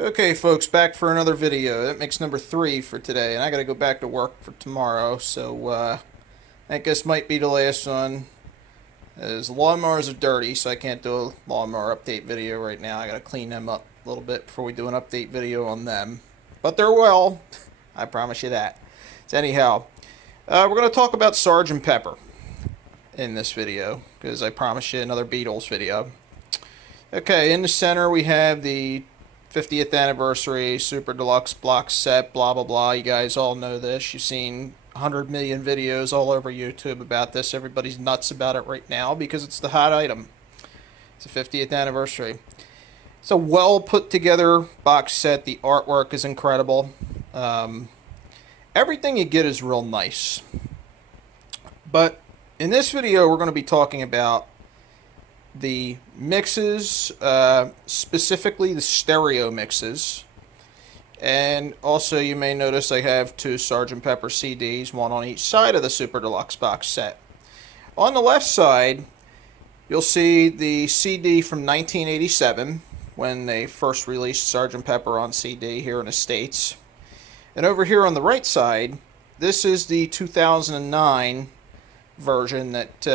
Okay, folks, back for another video. That makes number 3 for today, and I gotta go back to work for tomorrow, so I guess might be the last one. As lawnmowers are dirty, so I can't do a lawnmower update video right now. I gotta clean them up a little bit before we do an update video on them. But they're well, I promise you that. So anyhow, we're gonna talk about Sgt. Pepper in this video, because I promised you another Beatles video. Okay, in the center we have the 50th anniversary Super Deluxe box set, blah blah blah. You guys all know this. You've seen 100 million videos all over YouTube about this. Everybody's nuts about it right now because it's the hot item. It's the 50th anniversary. It's a well put together box set. The artwork is incredible. Everything you get is real nice. But in this video, we're going to be talking about the mixes, specifically the stereo mixes. And also you may notice I have two Sgt. Pepper CDs, one on each side of the Super Deluxe box set. On the left side, you'll see the CD from 1987, when they first released Sgt. Pepper on CD here in the States. And over here on the right side, this is the 2009 version that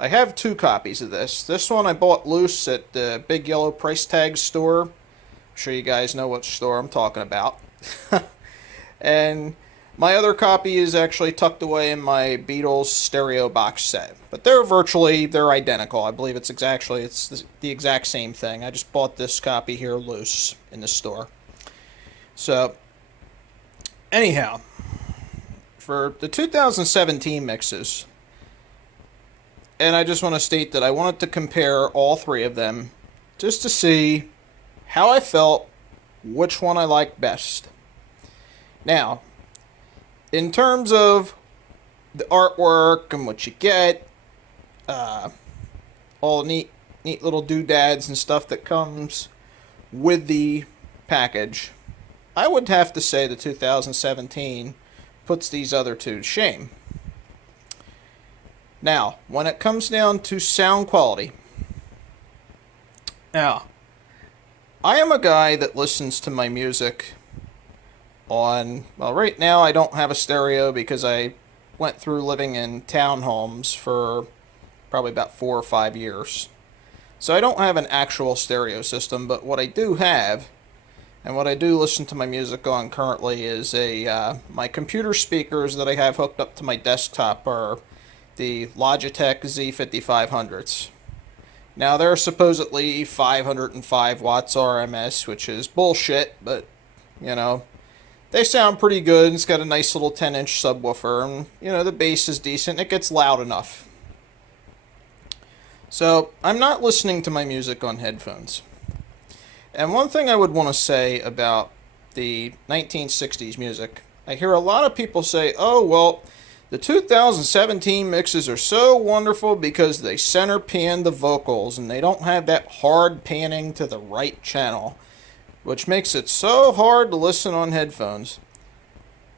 I have two copies of this. This one I bought loose at the Big Yellow Price Tag store. I'm sure you guys know what store I'm talking about. And my other copy is actually tucked away in my Beatles stereo box set. But they're identical. I believe it's the exact same thing. I just bought this copy here loose in the store. So, anyhow, for the 2017 mixes, and I just want to state that I wanted to compare all three of them just to see how I felt, which one I liked best. Now, in terms of the artwork and what you get, all neat little doodads and stuff that comes with the package, I would have to say the 2017 puts these other two to shame. Now, when it comes down to sound quality, now, I am a guy that listens to my music on, well, right now I don't have a stereo because I went through living in townhomes for probably about 4 or 5 years. So I don't have an actual stereo system, but what I do have, and what I do listen to my music on currently, is my computer speakers that I have hooked up to my desktop are the Logitech Z5500s. Now they're supposedly 505 watts RMS, which is bullshit, but you know, they sound pretty good. It's got a nice little 10-inch subwoofer, and you know, the bass is decent. It gets loud enough. So I'm not listening to my music on headphones. And one thing I would want to say about the 1960s music, I hear a lot of people say, oh, well, the 2017 mixes are so wonderful because they center pan the vocals and they don't have that hard panning to the right channel, which makes it so hard to listen on headphones.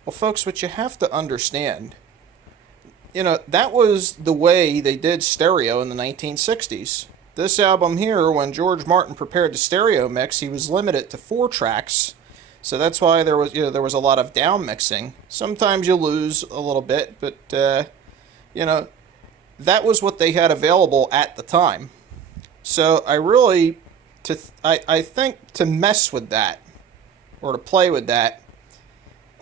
Well, folks, what you have to understand, you know, that was the way they did stereo in the 1960s. This album here, when George Martin prepared the stereo mix, he was limited to 4 tracks. So that's why there was a lot of down mixing. Sometimes you lose a little bit, but you know, that was what they had available at the time. So I think to mess with that or to play with that,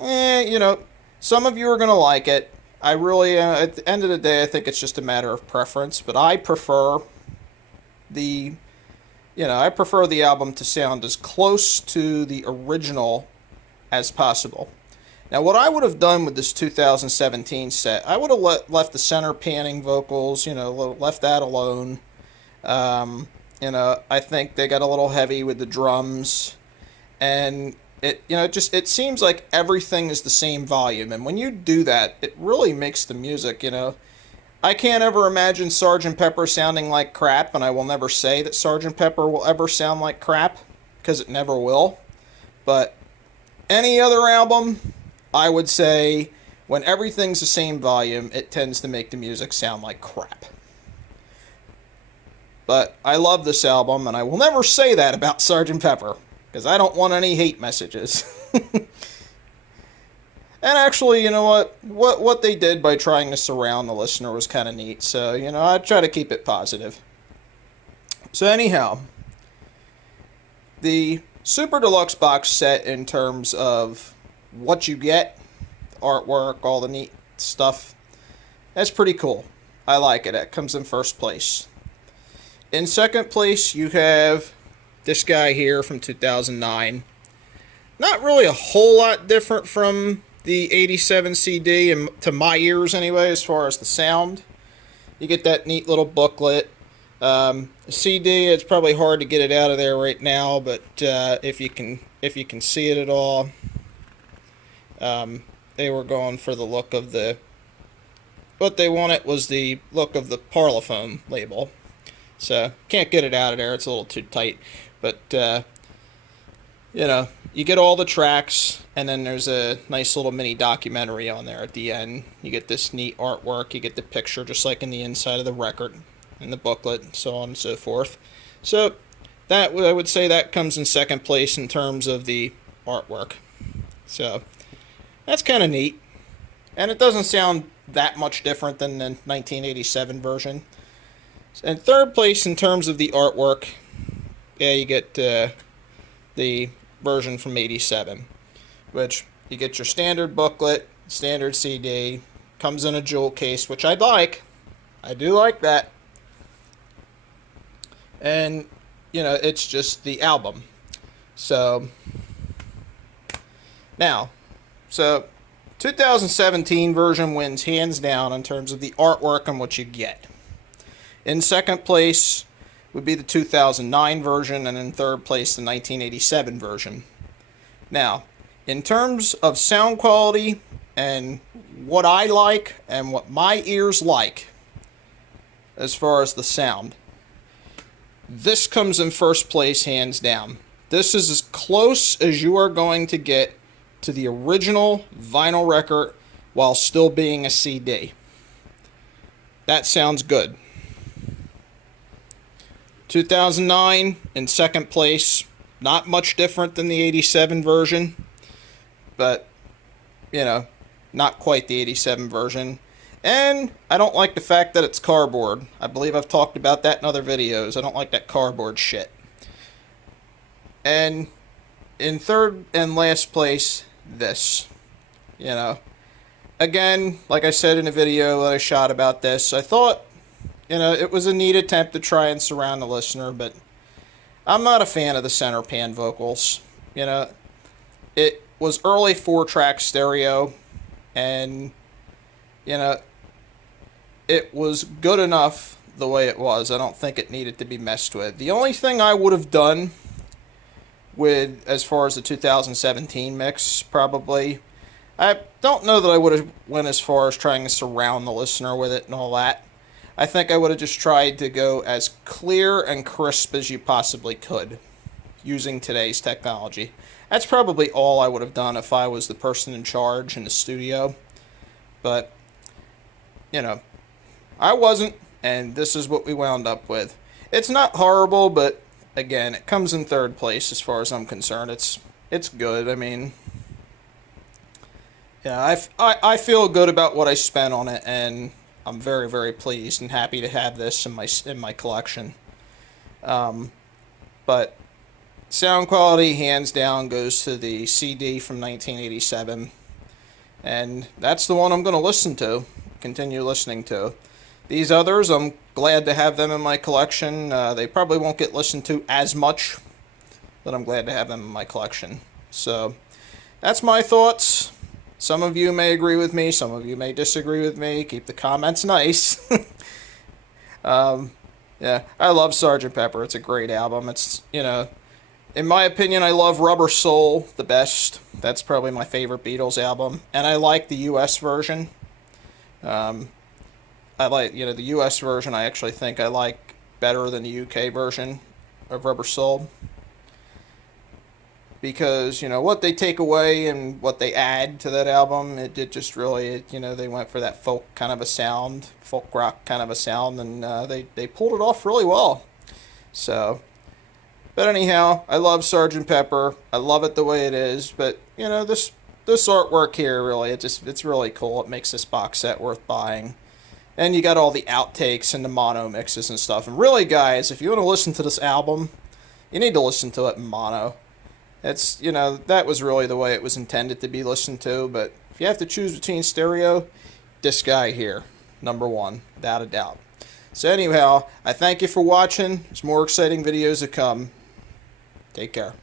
you know, some of you are gonna like it. I really, at the end of the day, I think it's just a matter of preference. But I prefer the album to sound as close to the original as possible. Now, what I would have done with this 2017 set, I would have left the center panning vocals, you know, left that alone. You know, I think they got a little heavy with the drums, and it seems like everything is the same volume, and when you do that, it really makes the music, you know. I can't ever imagine Sgt. Pepper sounding like crap, and I will never say that Sgt. Pepper will ever sound like crap, because it never will. But any other album, I would say, when everything's the same volume, it tends to make the music sound like crap. But I love this album, and I will never say that about Sgt. Pepper. because I don't want any hate messages. And actually, you know what they did by trying to surround the listener was kind of neat. So, I try to keep it positive. So anyhow, the Super Deluxe box set, in terms of what you get, artwork, all the neat stuff, that's pretty cool. I like it. It comes in first place. In second place, you have this guy here from 2009. Not really a whole lot different from the 87 CD, and to my ears anyway, as far as the sound. You get that neat little booklet. CD, it's probably hard to get it out of there right now, but if you can see it at all, they were going for the look of the. What they wanted was the look of the Parlophone label. So can't get it out of there; it's a little too tight. But you get all the tracks, and then there's a nice little mini documentary on there at the end. You get this neat artwork, you get the picture just like in the inside of the record, in the booklet, and so on and so forth. So that, I would say, that comes in second place in terms of the artwork. So that's kind of neat. And it doesn't sound that much different than the 1987 version. And third place in terms of the artwork, yeah, you get the version from 87, which you get your standard booklet, standard CD, comes in a jewel case, which I like. I do like that. And, it's just the album. So 2017 version wins hands down in terms of the artwork and what you get. In second place would be the 2009 version, and in third place the 1987 version. Now, in terms of sound quality and what I like and what my ears like as far as the sound, this comes in first place hands down. This is as close as you are going to get to the original vinyl record while still being a CD. That sounds good. 2009 in second place, not much different than the 87 version, but, not quite the 87 version. And I don't like the fact that it's cardboard. I believe I've talked about that in other videos. I don't like that cardboard shit. And in third and last place, this. Again, like I said in a video that I shot about this, I thought, it was a neat attempt to try and surround the listener, but I'm not a fan of the center pan vocals. It was early 4-track stereo, and, it was good enough the way it was. I don't think it needed to be messed with. The only thing I would have done with, as far as the 2017 mix, probably, I don't know that I would have went as far as trying to surround the listener with it and all that. I think I would have just tried to go as clear and crisp as you possibly could using today's technology. That's probably all I would have done if I was the person in charge in the studio. But, I wasn't, and this is what we wound up with. It's not horrible, but again, it comes in third place as far as I'm concerned. It's good. I mean, I feel good about what I spent on it, and I'm very, very pleased and happy to have this in my collection. But sound quality, hands down, goes to the CD from 1987, and that's the one I'm going to continue listening to. These others, I'm glad to have them in my collection. They probably won't get listened to as much, but I'm glad to have them in my collection. So that's my thoughts. Some of you may agree with me, some of you may disagree with me. Keep the comments nice. Yeah, I love Sgt. Pepper. It's a great album. It's, in my opinion, I love Rubber Soul the best. That's probably my favorite Beatles album. And I like the US version. I like, the US version I actually think I like better than the UK version of Rubber Soul. Because, what they take away and what they add to that album, it just really, they went for that folk kind of a sound, folk rock kind of a sound, and they pulled it off really well. So, But anyhow, I love Sgt. Pepper. I love it the way it is. But you know, this artwork here really, it's really cool. It makes this box set worth buying. And you got all the outtakes and the mono mixes and stuff. And really, guys, if you want to listen to this album, you need to listen to it in mono. It's, you know, that was really the way it was intended to be listened to. But if you have to choose between stereo, this guy here, number one, without a doubt. So anyhow, I thank you for watching. There's more exciting videos to come. Take care.